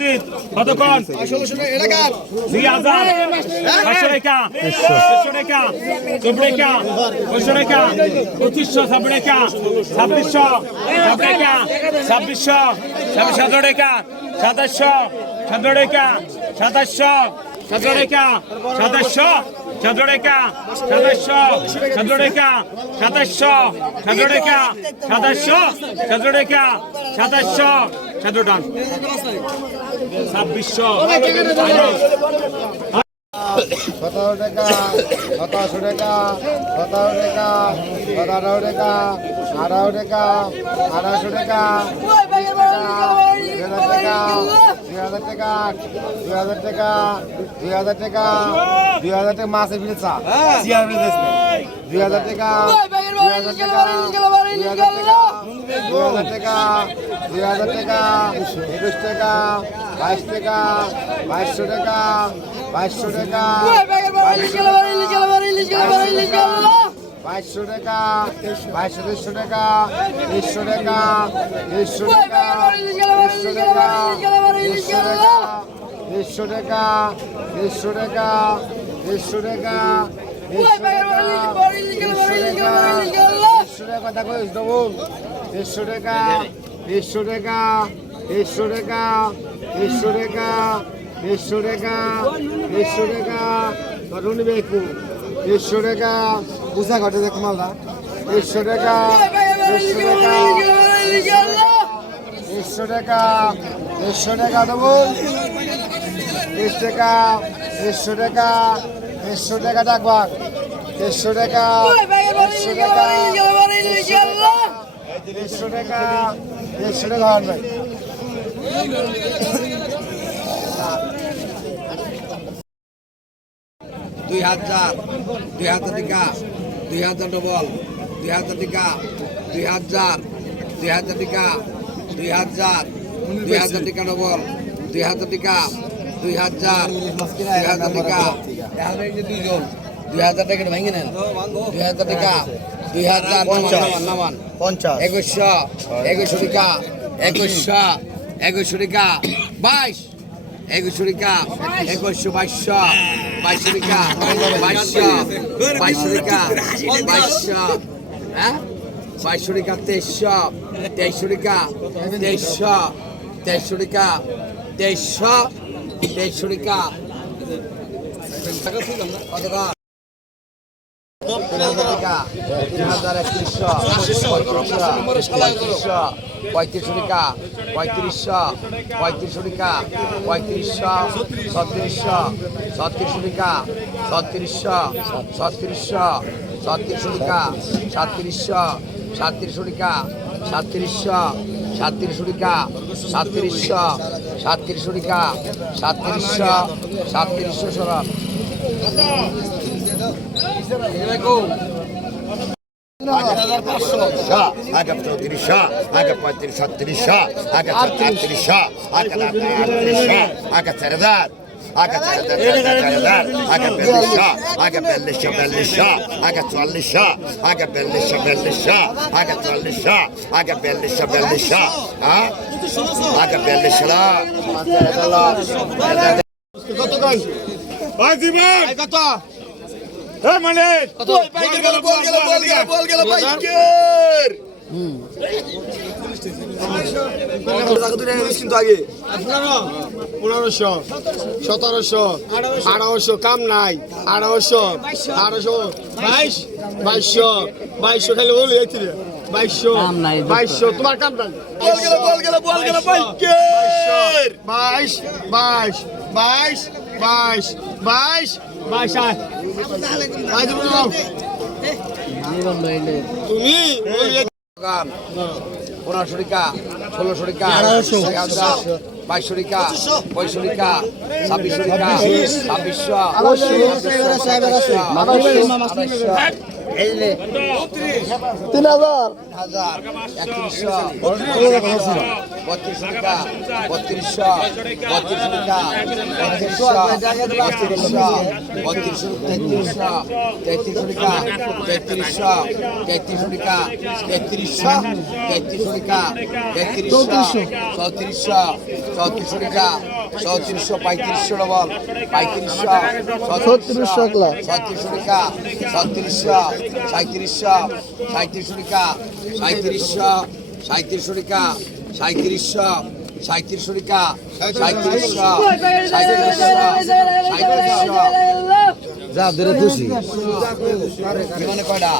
মসজিদ কতক্ষণ দুই হাজার পাঁচশো রেখা ছশো রেখা চব্বিশ রেখা পঁচিশশো রেখা পঁচিশশো ছাব্বিশ রেখা ছাব্বিশশো সাত রেখা ছাব্বিশশো ছাব্বিশ সতেরো রেখা সাতাশশো সতেরো রেখা সাতাশশো চতুরেখা সদস্য চতুরেখা সদস্য চতুরেখা সদস্য চতুরেখা সদস্য চতুর্ডান ছাব্বিশশো। সতেরো টাকা সতেরোশো টাকা সতেরো টাকা সতেরো টাকা আঠারো টাকা আঠারোশো টাকা দুই হাজার টাকা দুই হাজার টাকা দুই হাজার টাকা দুই হাজার টাকা মাছের বিলে চা। চেয়ার বিলে দুই হাজার টাকা দুই হাজার টাকা দুই হাজার টাকা দুই হাজার টাকা দুই হাজার টাকা একুশ টাকা বাইশ টাকা বাইশশো টাকা বাইশশো টাকা বাইশশো টাকা বাইশশো দেড়শো টাকা দেড়শো টাকা দেড়শো টাকা দেড়শো টাকা দেড়শো টাকা দেড়শো টাকা দেড়শো টাকা দেড়শো টাকা দেড়শো টাকা দেখো ডবল দেড়শো টাকা দেড়শো টাকা দেড়শো টাকা দেড়শো টাকা দেড়শো টাকা দেড়শো টাকা নিবে একটু দেড়শো টাকা পূজা ঘটে দেখো মালদা দেড়শো টাকা দেড়শো টাকা দেড়শো টাকা দেড়শো টাকা দেবো দেড় টাকা দেড়শো টাকা দেড়শো টাকা ডাকবা দেড়শো টাকা দেড়শো টাকা দেড়শো টাকা দেড়শো টাকা হন ভাই। দুই হাজার দুই হাজার টাকা দুই হাজার ডবল দুই হাজার টাকা দুই হাজার দুই হাজার টাকা দুই হাজার দুই হাজার টাকা ডবল দুই হাজার টাকা দুই হাজার দুই হাজার টাকা। দুই হাজার টাকা ভেঙে নেন। দুই হাজার টাকা দুই হাজার নামান নামান। পঞ্চাশ। একুশশো একুশ রিকা একুশশো একুশ রিকা বাইশ। একুশ রিকা একুশশো, বাইশশো বাইশ রিকা বাইশশো বাইশ রিকা বাইশশো হ্যাঁ? বাইশ রিকা তেইশশো তেইশ রিকা তেইশশো তেইশ রিকা তেইশশো তেইশ রিকা পঁয়ত্রিশশো টাকা পঁয়ত্রিশশো পঁয়ত্রিশশো টাকা পঁয়ত্রিশশো ছত্রিশশো ছত্রিশশো টাকা ছত্রিশশো ছত্রিশশো ছত্রিশশো টাকা সাতত্রিশশো সাতত্রিশশো টাকা সাতত্রিশশো সাতত্রিশশো টাকা সাতত্রিশশো সাতত্রিশশো টাকা সাতত্রিশশো সাতত্রিশশো সরব আগে চৌত্রিশ আগে পঁয়ত্রিশ ছত্রিশ আগে আটত্রিশ আগে আটত্রিশ আগে চার হাজার আগে চার হাজার আগে বিয়াল্লিশ আগে বিয়াল্লিশ বিয়াল্লিশ আগে চুয়াল্লিশ আগে বিয়াল্লিশ বিয়াল্লিশ আগে চুয়াল্লিশ আগে বিয়াল্লিশ বিয়াল্লিশ হ্যাঁ আগে বিয়াল্লিশ কত মানে কিন্তু আগে পনেরোশো সতেরোশো আঠারোশো কাম নাই আঠারোশো আঠারোশো বাইশ বাইশশো বাইশশো খালি বলি একটি বাইশশো বাইশশো তোমার কাম নাই বাইশ বাইশ বাইশ বাইশ বাইশ বাইশ বাইশ। তুমি পনেরোশো টাকা ষোলোশো টাকা বাইশশো টাকা পঁয়ষট্টি টাকা ছাব্বিশশো টাকা ছাব্বিশশো তিন হাজার। একত্রিশশো বত্রিশশো টাকা বত্রিশশো বত্রিশশো টাকা বত্রিশশো বত্রিশশো বত্রিশশো তেত্রিশশো তেত্রিশশো টাকা তেত্রিশশো তেত্রিশশো টাকা তেত্রিশশো তেত্রিশশো টাকা তেত্রিশশো চৌত্রিশশো চৌত্রিশশো টাকা চৌত্রিশশো পঁয়ত্রিশশো ডবল পঁয়ত্রিশশো ছত্রিশশো ছত্রিশশো টাকা ছত্রিশশো সাঁত্রিশশো সাঁত্রিশশো টাকা সাঁত্রিশশো সাঁত্রিশশো টাকা সাঁত্রিশশো সাঁত্রিশশো টাকা সাঁত্রিশশো সাঁত্রিশশো সাঁত্রিশশো যা ধরে খুশি। মানে কয়টা?